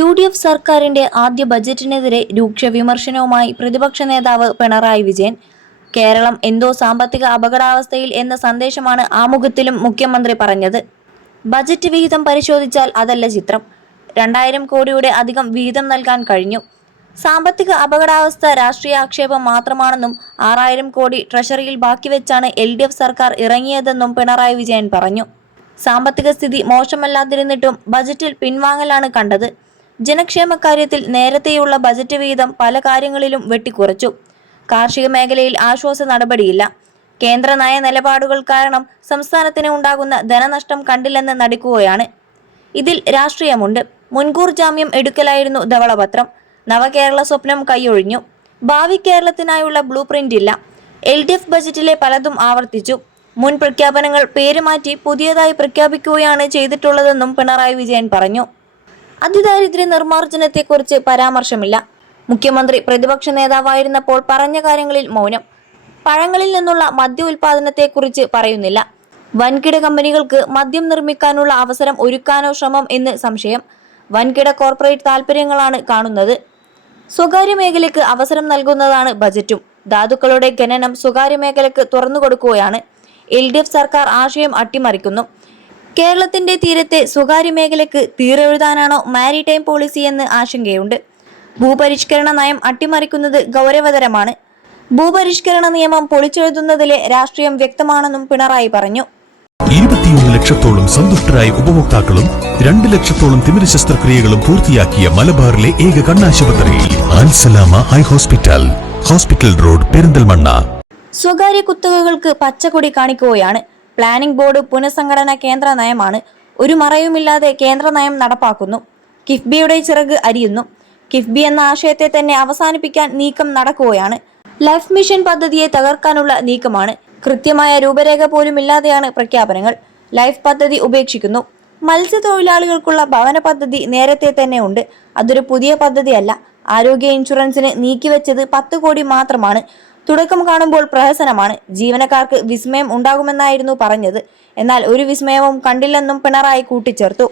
UDF സർക്കാരിന്റെ ആദ്യ ബജറ്റിനെതിരെ രൂക്ഷ വിമർശനവുമായി പ്രതിപക്ഷ നേതാവ് പിണറായി വിജയൻ. കേരളം എന്തോ സാമ്പത്തിക അപകടാവസ്ഥയിൽ എന്ന സന്ദേശമാണ് ആമുഖത്തിലും മുഖ്യമന്ത്രി പറഞ്ഞത്. ബജറ്റ് വിഹിതം പരിശോധിച്ചാൽ അതല്ല ചിത്രം. 2000 കോടിയുടെ അധികം വിഹിതം നൽകാൻ കഴിഞ്ഞു. സാമ്പത്തിക അപകടാവസ്ഥ രാഷ്ട്രീയ ആക്ഷേപം മാത്രമാണെന്നും 6000 കോടി ട്രഷറിയിൽ ബാക്കിവെച്ചാണ് LDF സർക്കാർ ഇറങ്ങിയതെന്നും പിണറായി വിജയൻ പറഞ്ഞു. സാമ്പത്തിക സ്ഥിതി മോശമല്ലാതിരുന്നിട്ടും ബജറ്റിൽ പിൻവാങ്ങലാണ് കണ്ടത്. ജനക്ഷേമ കാര്യത്തിൽ നേരത്തെയുള്ള ബജറ്റ് വിഹിതം പല കാര്യങ്ങളിലും വെട്ടിക്കുറച്ചു. കാർഷിക മേഖലയിൽ ആശ്വാസ നടപടിയില്ല. കേന്ദ്ര നയ നിലപാടുകൾ കാരണം സംസ്ഥാനത്തിന് ഉണ്ടാകുന്ന ധനനഷ്ടം കണ്ടില്ലെന്ന് നടിക്കുകയാണ്. ഇതിൽ രാഷ്ട്രീയമുണ്ട്. മുൻകൂർ ജാമ്യം എടുക്കലായിരുന്നു ധവളപത്രം. നവകേരള സ്വപ്നം കൈയൊഴിഞ്ഞു. ഭാവി കേരളത്തിനായുള്ള ബ്ലൂ പ്രിന്റ് ഇല്ല. LDF ബജറ്റിലെ പലതും ആവർത്തിച്ചു. മുൻ പ്രഖ്യാപനങ്ങൾ പേരുമാറ്റി പുതിയതായി പ്രഖ്യാപിക്കുകയാണ് ചെയ്തിട്ടുള്ളതെന്നും പിണറായി വിജയൻ പറഞ്ഞു. അതിദാരിദ്ര്യ നിർമ്മാർജ്ജനത്തെക്കുറിച്ച് പരാമർശമില്ല. മുഖ്യമന്ത്രി പ്രതിപക്ഷ നേതാവായിരുന്നപ്പോൾ പറഞ്ഞ കാര്യങ്ങളിൽ മൗനം. പഴങ്ങളിൽ നിന്നുള്ള മദ്യ ഉൽപാദനത്തെക്കുറിച്ച് പറയുന്നില്ല. വൻകിട കമ്പനികൾക്ക് മദ്യം നിർമ്മിക്കാനുള്ള അവസരം ഒരുക്കാനോ ശ്രമം എന്ന് സംശയം. വൻകിട കോർപ്പറേറ്റ് താൽപര്യങ്ങളാണ് കാണുന്നത്. സ്വകാര്യ മേഖലയ്ക്ക് അവസരം നൽകുന്നതാണ് ബജറ്റും. ധാതുക്കളുടെ ഖനനം സ്വകാര്യ മേഖലയ്ക്ക് തുറന്നുകൊടുക്കുകയാണ്. LDF സർക്കാർ ആശയം അട്ടിമറിക്കുന്നു. കേരളത്തിന്റെ തീരത്തെ സ്വകാര്യ മേഖലയ്ക്ക് തീരെഴുതാനാണോ മാരിടൈം പോളിസി എന്ന് ആശങ്കയുണ്ട്. ഭൂപരിഷ്കരണ നയം അട്ടിമറിക്കുന്നത് ഗൗരവതരമാണ്. ഭൂപരിഷ്കരണ നിയമം പൊളിച്ചെഴുതുന്നതിലെ രാഷ്ട്രീയം വ്യക്തമാണെന്നും പിണറായി പറഞ്ഞു. 21 ലക്ഷത്തോളം സന്തുഷ്ടരായ ഉപഭോക്താക്കളും 2 ലക്ഷത്തോളം തിമിര ശസ്ത്രക്രിയകളും പൂർത്തിയാക്കിയ മലബാറിലെ ഏക കണ്ണാശുപത്രി Al Salama high hospital, hospital road, Perinthalmanna. സ്വകാര്യ കുത്തകകൾക്ക് പച്ചക്കൊടി കാണിക്കുകയാണ്. പ്ലാനിംഗ് ബോർഡ് പുനഃസംഘടന കേന്ദ്ര നയമാണ്. ഒരു മറയുമില്ലാതെ കേന്ദ്ര നയം നടപ്പാക്കുന്നു. കിഫ്ബിയുടെ ചിറക് അരിയുന്നു. കിഫ്ബി എന്ന ആശയത്തെ തന്നെ അവസാനിപ്പിക്കാൻ നീക്കം നടക്കുകയാണ്. ലൈഫ് മിഷൻ പദ്ധതിയെ തകർക്കാനുള്ള നീക്കമാണ്. കൃത്യമായ രൂപരേഖ പോലുമില്ലാതെയാണ് പ്രഖ്യാപനങ്ങൾ. ലൈഫ് പദ്ധതി ഉപേക്ഷിക്കുന്നു. മത്സ്യത്തൊഴിലാളികൾക്കുള്ള ഭവന പദ്ധതി നേരത്തെ തന്നെ ഉണ്ട്. അതൊരു പുതിയ പദ്ധതിയല്ല. ആരോഗ്യ ഇൻഷുറൻസിന് നീക്കിവെച്ചത് 10 കോടി മാത്രമാണ്. തുടക്കം കാണുമ്പോൾ പ്രഹസനമാണ്. ജീവനക്കാർക്ക് വിസ്മയം ഉണ്ടാകുമെന്നായിരുന്നു പറഞ്ഞത്. എന്നാൽ ഒരു വിസ്മയവും കണ്ടില്ലെന്നും പിണറായി കൂട്ടിച്ചേർത്തു.